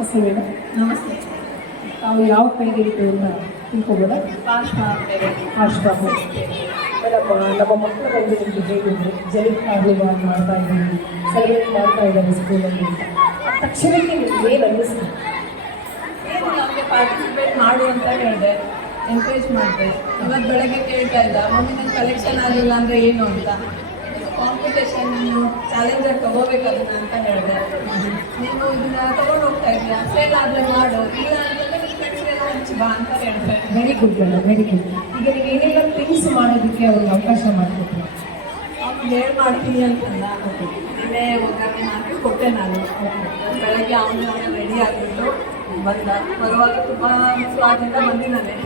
ನಮಸ್ತೆ ಮೇಡಮ್. ನಮಸ್ತೆ. ತಾವು ಯಾವ ಕೈಗೆಯಿತು ಅಂತ ತಿಳ್ಕೊಬೋದ? ಪಾಶ್ವ ಮೇಡಮ್, ನಮ್ಮ ಮಕ್ಕಳ ಬಗ್ಗೆ ನಿಮಗೆ ಹೇಳಿದ್ರು ಜಲಿತ್ ಕಾರ್ನಿವಾಲ್ ಮಾಡ್ತಾ ಇದ್ದೀವಿ, ಸೆಲೆಬ್ರೇಟ್ ಮಾಡ್ತಾ ಇದ್ದಾರೆ ಸ್ಕೂಲಲ್ಲಿ ಅಂತ. ತಕ್ಷಣಕ್ಕೆ ನಿಮ್ಗೆ ಏನು ಅನ್ನಿಸ್ತು? ಏನು ನಮಗೆ ಪಾರ್ಟಿಸಿಪೇಟ್ ಮಾಡು ಅಂತ ಹೇಳಿದೆ, ಎನ್ಕರೇಜ್ ಮಾಡಿದೆ. ಇವತ್ತು ಬೆಳಗ್ಗೆ ಕೇಳ್ತಾ ಇದ್ದ, ಮಮ್ಮಿ ನನ್ನ ಕಲೆಕ್ಷನ್ ಆಗಲಿಲ್ಲ ಅಂದರೆ ಏನು ಅಂತ. ಕಾಂಪಿಟೇಷನ್ ಚಾಲೆಂಜರ್ ತೊಗೋಬೇಕದನ್ನ ಅಂತ ಹೇಳಿದೆ. ನೀನು ಇದನ್ನ ತೊಗೊಂಡು ಹೋಗ್ತಾ ಇದೆಯಾ, ಫೇಲ್ ಆದರೆ ಮಾಡು, ಇಲ್ಲ ಅಂತಂದರೆ ಫ್ರೆಂಡ್ಸ್ಗೆಲ್ಲ ಹಂಚಿ ಬಾ ಅಂತ ಹೇಳ್ತಾರೆ. Very good madam, very good. ಈಗ ನೀವು ಏನೆಲ್ಲ ಥಿಂಗ್ಸ್ ಮಾಡೋದಕ್ಕೆ ಅವ್ರಿಗೆ ಅವಕಾಶ ಮಾಡಿಕೊಟ್ರು? ಅವ್ನು ಮಾಡ್ತೀನಿ ಅಂತಂದ. ನಿನ್ನೆ ಒಗ್ಗರಣೆ ಹಾಕಿ ಕೊಟ್ಟೆ ನಾನು. ಬೆಳಗ್ಗೆ ಅವನು ರೆಡಿ ಆಗಿಬಿಟ್ಟು ಬಂದ. ಬರುವಾಗ ತುಂಬ ಸ್ವಾದಿಂದ ಬಂದಿದ್ದಾನೆ.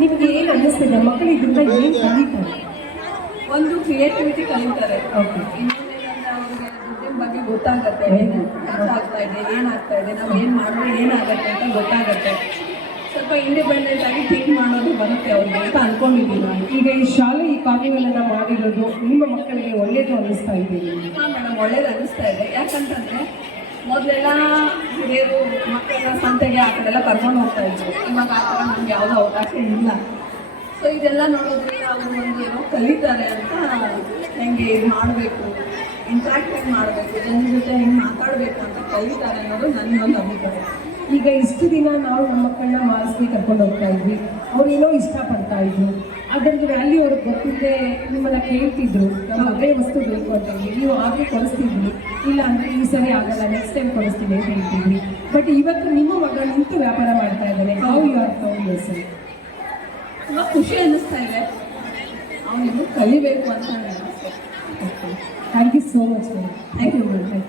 ನಿಮಗೆ ಏನು ಅನ್ನಿಸ್ತಿದೆ? ಮಕ್ಕಳು ಇದರಿಂದ ಏನು ಕಲಿತಾರೆ? ಒಂದು ಕ್ರಿಯೇಟಿವಿಟಿ ಕಲಿತಾರೆ. ಓಕೆ. ಇನ್ನೊಂದೇನಂದ್ರೆ ಅವ್ರಿಗೆ ದುಡ್ಡಿನ ಬಗ್ಗೆ ಗೊತ್ತಾಗತ್ತೆ, ಏನು ಖರ್ಚು ಆಗ್ತಾ ಇದೆ, ಏನಾಗ್ತಾ ಇದೆ, ನಾವು ಏನು ಮಾಡಿದ್ರೆ ಏನಾಗುತ್ತೆ ಅಂತ ಗೊತ್ತಾಗತ್ತೆ. ಸ್ವಲ್ಪ ಇಂಡಿಪೆಂಡೆಂಟ್ ಆಗಿ ಥಿಂಕ್ ಮಾಡೋದು ಬರುತ್ತೆ ಅವ್ರಿಗೆ ಅಂತ ಅನ್ಕೊಂಡಿದ್ದೀನಿ ನಾನು. ಈಗ ಈ ಶಾಲೆ ಈ ಕಾರ್ನಿವಲನ್ನು ಮಾಡಿರೋದು ನಿಮ್ಮ ಮಕ್ಕಳಿಗೆ ಒಳ್ಳೆಯದು ಅನ್ನಿಸ್ತಾ ಇದೆ? ಹಾಂ ಮೇಡಮ್, ಒಳ್ಳೇದು ಅನ್ನಿಸ್ತಾ ಇದೆ. ಯಾಕಂತಂದರೆ ಮೊದಲೆಲ್ಲ ಹಿರಿಯರು ಮಕ್ಕಳೆಲ್ಲ ಸಂತೆಗೆ ಆ ಕಡೆಲ್ಲ ಕರ್ಕೊಂಡು ಹೋಗ್ತಾ ಇದ್ರು. ಇವಾಗ ಆ ಥರ ನಮ್ಗೆ ಯಾವುದೋ ಅವಕಾಶ ಇಲ್ಲ. ಸೊ ಇದೆಲ್ಲ ನೋಡೋದ್ರಿಂದ ಅವರು ಒಂದು ಏನೋ ಕಲಿತಾರೆ ಅಂತ, ಹೆಂಗೆ ಇದು ಮಾಡಬೇಕು, ಇಂಟ್ರಾಕ್ಟ್ ಹೆಂಗೆ ಮಾಡಬೇಕು, ಜನರ ಜೊತೆ ಹೆಂಗೆ ಮಾತಾಡಬೇಕು ಅಂತ ಕಲಿತಾರೆ ಅನ್ನೋದು ನನ್ನೊಂದು ಅಭಿಪ್ರಾಯ. ಈಗ ಇಷ್ಟು ದಿನ ನಾವು ನಮ್ಮ ಮಕ್ಕಳನ್ನ ಮಾಲ್ಸ್ಗೆ ಕರ್ಕೊಂಡು ಹೋಗ್ತಾ ಇದ್ವಿ, ಅವ್ರು ಏನೋ ಇಷ್ಟಪಡ್ತಾ ಇದ್ರು, ಅದರದ್ದು ವ್ಯಾಲ್ಯೂ ಅವ್ರಿಗೆ ಗೊತ್ತಿದ್ದೆ ನಿಮ್ಮನ್ನ ಕೇಳ್ತಿದ್ರು, ನಮ್ಗೆ ಅದೇ ವಸ್ತು ಬೇಕು ಅಂತ ಹೇಳಿ. ನೀವು ಆಗಲೇ ಕೊಡಿಸ್ತಿದ್ವಿ, ಇಲ್ಲ ಅಂದರೆ ಈ ಸರಿ ಆಗಲ್ಲ, ನೆಕ್ಸ್ಟ್ ಟೈಮ್ ಕೊಡಿಸ್ತೀವಿ ಅಂತ ಹೇಳ್ತಿದ್ವಿ. ಬಟ್ ಇವತ್ತು ನಿಮ್ಮ ಮಗ ನಿಂತು ವ್ಯಾಪಾರ ಮಾಡ್ತಾ ಇದ್ದಾನೆ. How you are found yourself? ತುಂಬ ಖುಷಿ ಅನ್ನಿಸ್ತಾ ಇದೆ. ಅವನಿಗೂ ಕಲಿಬೇಕು ಅಂತ ನನಗೆ ಅನಿಸ್ತು. Thank you so much madam. Thank you madam.